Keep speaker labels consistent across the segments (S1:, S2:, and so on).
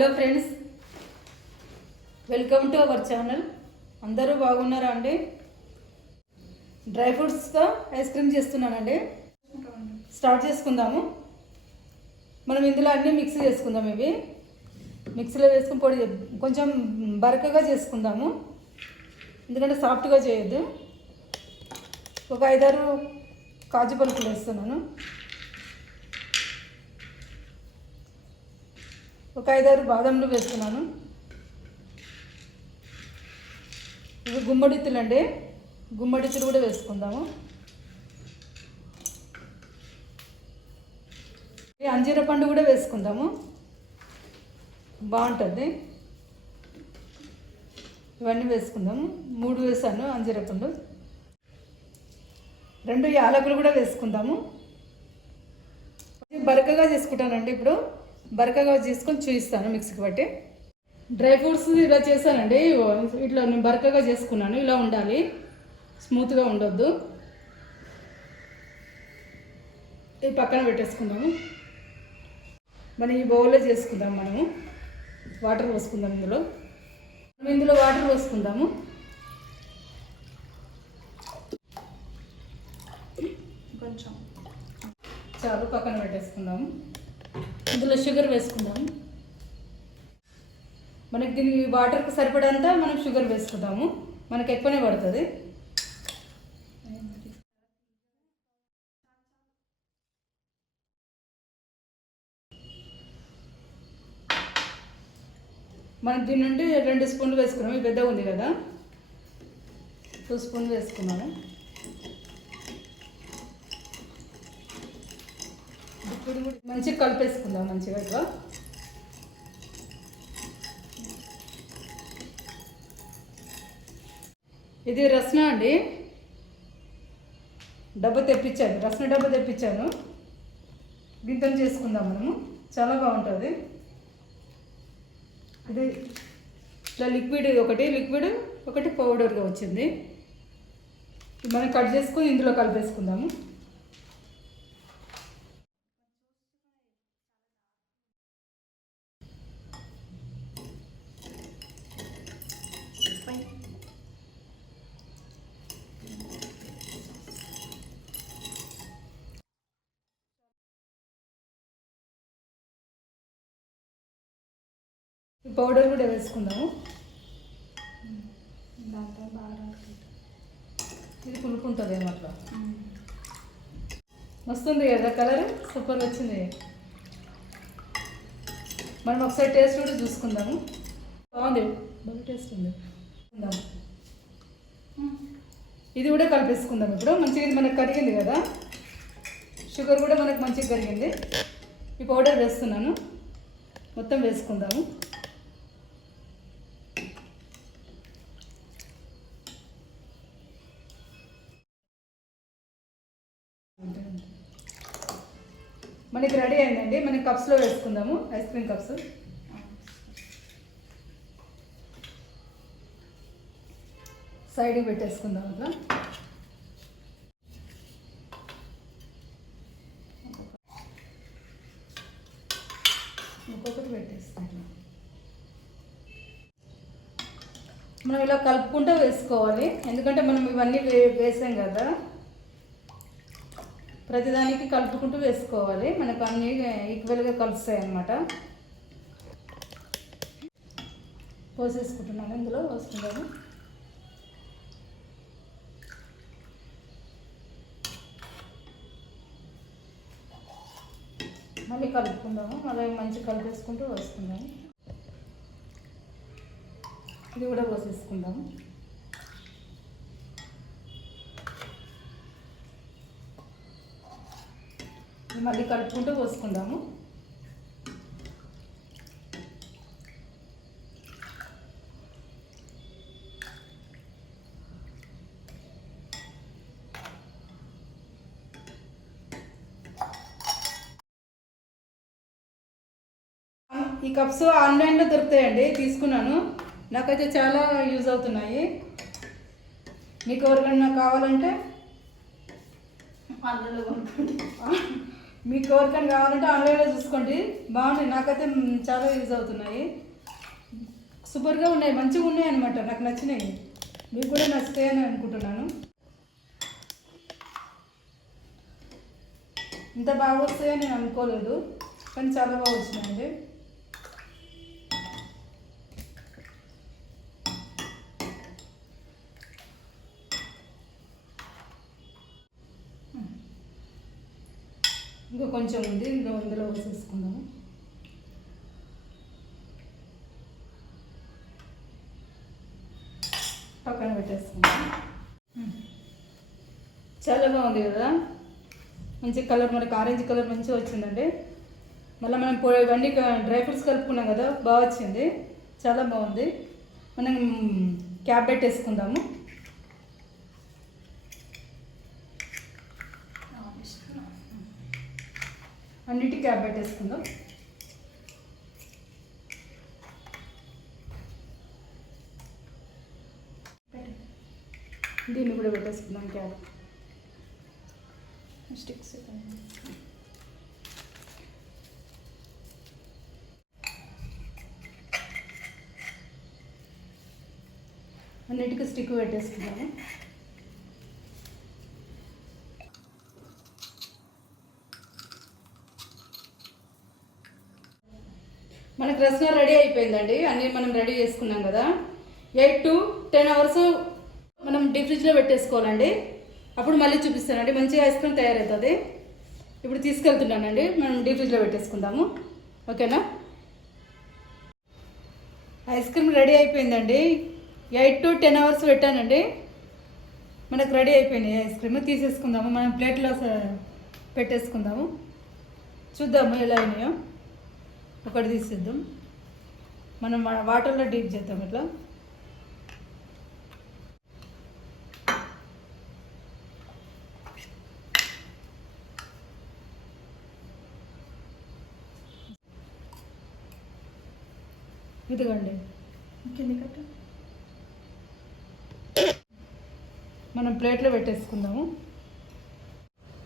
S1: Hello friends. Welcome to our channel. అందరూ బాగున్నారా అండి? డ్రై ఫ్రూట్స్తో ఐస్ క్రీమ్ చేస్తున్నానండి. స్టార్ట్ చేసుకుందాము. మనం ఇందులో అన్నీ మిక్స్ చేసుకుందాం ఇవి. మిక్సీలో వేసుకుని పొడి కొంచెం బరకగా చేసుకుందాము. ఎందుకంటే సాఫ్ట్గా చేయొద్దు. ఒక ఐదారు కాజు పలుకులు వేస్తున్నాను. ఒక ఐదారు బాదంలు వేస్తున్నాను ఇవి గుమ్మడిత్తులు అండి గుమ్మడిత్తులు కూడా వేసుకుందాము. ఈ అంజీర పండు కూడా వేసుకుందాము. బాగుంటుంది. ఇవన్నీ వేసుకుందాము. మూడు వేసాను అంజీర పండు రెండు యాలకులు కూడా వేసుకుందాము. బరకగా చేసుకుంటానండి ఇప్పుడు. బరకగా చేసుకొని చూపిస్తాను మిక్సీకి బట్టి డ్రై ఫ్రూట్స్ ఇలా చేశానండి. ఇట్లా నేను బరకగా చేసుకున్నాను. ఇలా ఉండాలి. స్మూత్గా ఉండొద్దు. ఇది పక్కన పెట్టేసుకుందాము. మనం ఈ బౌల్లో చేసుకుందాం మనము. వాటర్ పోసుకుందాం ఇందులో. ఇందులో వాటర్ పోసుకుందాము.
S2: కొంచెం.
S1: చాలు పక్కన పెట్టేసుకుందాము. ఇందులో షుగర్ వేసుకుందాము మనకి దీని వాటర్కి సరిపడంతా మనం షుగర్ వేసుకుందాము. మనకి ఎక్కువనే పడుతుంది. మనం దీని నుండి రెండు స్పూన్లు వేసుకున్నాము. పెద్దగా ఉంది కదా. టూ స్పూన్లు వేసుకున్నాము ఇప్పుడు కూడా మంచిగా కలిపేసుకుందాం మంచిగా ఇట్లా ఇది రస్న అండి. డబ్బా తెప్పించాను రస్న డబ్బా తెప్పించాను. గింతం చేసుకుందాం మనము చాలా బాగుంటుంది. ఇది ఇట్లా లిక్విడ్ ఒకటి లిక్విడ్ ఒకటి పౌడర్గా వచ్చింది. మనం కట్ చేసుకొని ఇందులో కలిపేసుకుందాము ఈ పౌడర్ కూడా వేసుకుందాము.
S2: దాంతో బాగా.
S1: ఇది పులుపుంటుంది అట్లా. వస్తుంది కదా కలర్? సూపర్ వచ్చింది. మనం ఒకసారి టేస్ట్ కూడా చూసుకుందాము. బాగుంది. బాగా టేస్ట్ ఉంది. ఇది కూడా కలిపేసుకుందాం ఇప్పుడు. మంచిగా ఇది మనకు కరిగింది కదా. షుగర్ కూడా మనకు మంచిగా కరిగింది. ఈ పౌడర్ వేస్తున్నాను. మొత్తం వేసుకుందాము. మనకి రెడీ అయిందండి. మనం కప్స్లో వేసుకుందాము. ఐస్ క్రీమ్ కప్స్ సైడ్కి పెట్టేసుకుందాం అట్లా ఇంకొకటి పెట్టేస్తాను. మనం ఇలా కలుపుకుంటూ వేసుకోవాలి. ఎందుకంటే మనం ఇవన్నీ వే వేసాం కదా. ప్రతిదానికి కలుపుకుంటూ వేసుకోవాలి. మనకు అన్నీ ఈక్వల్గా కలుస్తాయి అన్నమాట. పోసేసుకుంటున్నాను. ఇందులో పోసుకుంటాను. మళ్ళీ కలుపుకుందాము. మళ్ళీ మంచి కలిపేసుకుంటూ వేసుకుందాము ఇది కూడా పోసేసుకుందాము. మళ్ళీ కలుపుకుంటూ పోసుకుందాము. ఈ కప్స్ ఆన్లైన్లో దొరుకుతాయండి తీసుకున్నాను. నాకైతే చాలా యూజ్ అవుతున్నాయి. మీకు ఎవరికైనా కావాలంటే?
S2: అందులో కొనుక్కోండి.
S1: మీకు ఎవరికైనా కావాలంటే ఆన్లైన్లో చూసుకోండి. బాగున్నాయి. నాకైతే చాలా యూజ్ అవుతున్నాయి. సూపర్గా ఉన్నాయి. మంచిగా ఉన్నాయి అనమాట నాకు నచ్చినాయి. మీకు కూడా నచ్చుతాయని అనుకుంటున్నాను. ఇంత బాగా వస్తాయని నేను అనుకోలేదు. కానీ చాలా బాగా వచ్చినాయండి. ఇంకా కొంచెం ఉంది. ఇంకా ఇందులో వేసేసుకుందాము. పక్కన పెట్టేసుకుందాం. చాలా బాగుంది కదా? మంచి కలర్ మనకి ఆరెంజ్ కలర్ మంచిగా వచ్చిందండి. మళ్ళీ మనం పొ- ఇవన్నీ డ్రై ఫ్రూట్స్ కలుపుకున్నాం కదా? బాగా వచ్చింది. చాలా బాగుంది. మనం క్యాప్ పెట్టేసుకుందాము. అన్నిటి క్యాప్ పెట్టేసుకుందాం. దీన్ని కూడా పెట్టేసుకుందాం క్యాప్
S2: స్టిక్స్
S1: అన్నిటికీ స్టిక్ పెట్టేసుకుందాము. మనకు రసన రెడీ అయిపోయిందండి. అన్నీ మనం రెడీ చేసుకున్నాం కదా. ఎయిట్ టు టెన్ అవర్స్ మనం డీప్ ఫ్రిడ్జ్లో పెట్టేసుకోవాలండి. అప్పుడు మళ్ళీ చూపిస్తానండి. మంచిగా ఐస్ క్రీమ్ తయారవుతుంది. ఇప్పుడు తీసుకెళ్తున్నానండి. మనం డీప్ ఫ్రిడ్జ్లో పెట్టేసుకుందాము. ఓకేనా? ఐస్ క్రీమ్ రెడీ అయిపోయిందండి. ఎయిట్ టు టెన్ అవర్స్ పెట్టానండి. మనకు రెడీ అయిపోయినాయి ఐస్ క్రీమ్. తీసేసుకుందాము. మనం ప్లేట్లో పెట్టేసుకుందాము. చూద్దాము ఎలా అయినాయో. ఒకటి తీసేద్దాం. మనం వా- వాటర్లో డీప్ చేద్దాం ఇట్లా. ఇదిగోండి. మనం ప్లేట్లో పెట్టేసుకుందాము.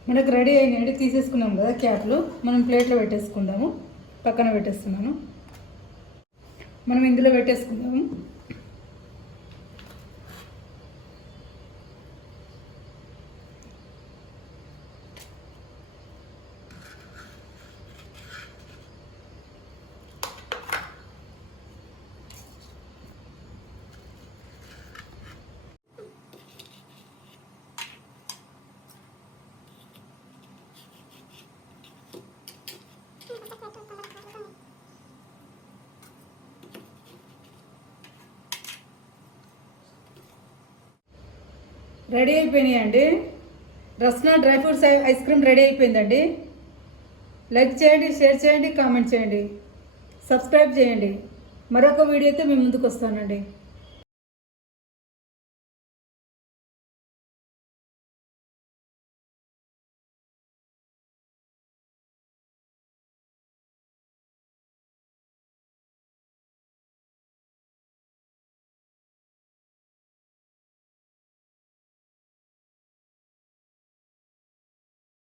S1: మనకు రెడీ అయినాయండి తీసేసుకున్నాం కదా క్యాప్లు. మనం ప్లేట్లో పెట్టేసుకుందాము. పక్కన పెట్టేస్తున్నాను. మనం ఇందులో పెట్టేసుకుందాము. రెడీ అయిపోయినాయండి Rasna dry fruits i- ice cream ready అయిపోయిందండి. లైక్ చేయండి షేర్ చేయండి కామెంట్ చేయండి. సబ్స్క్రైబ్ చేయండి. మరొక వీడియోతో మేము ముందుకు వస్తానండి.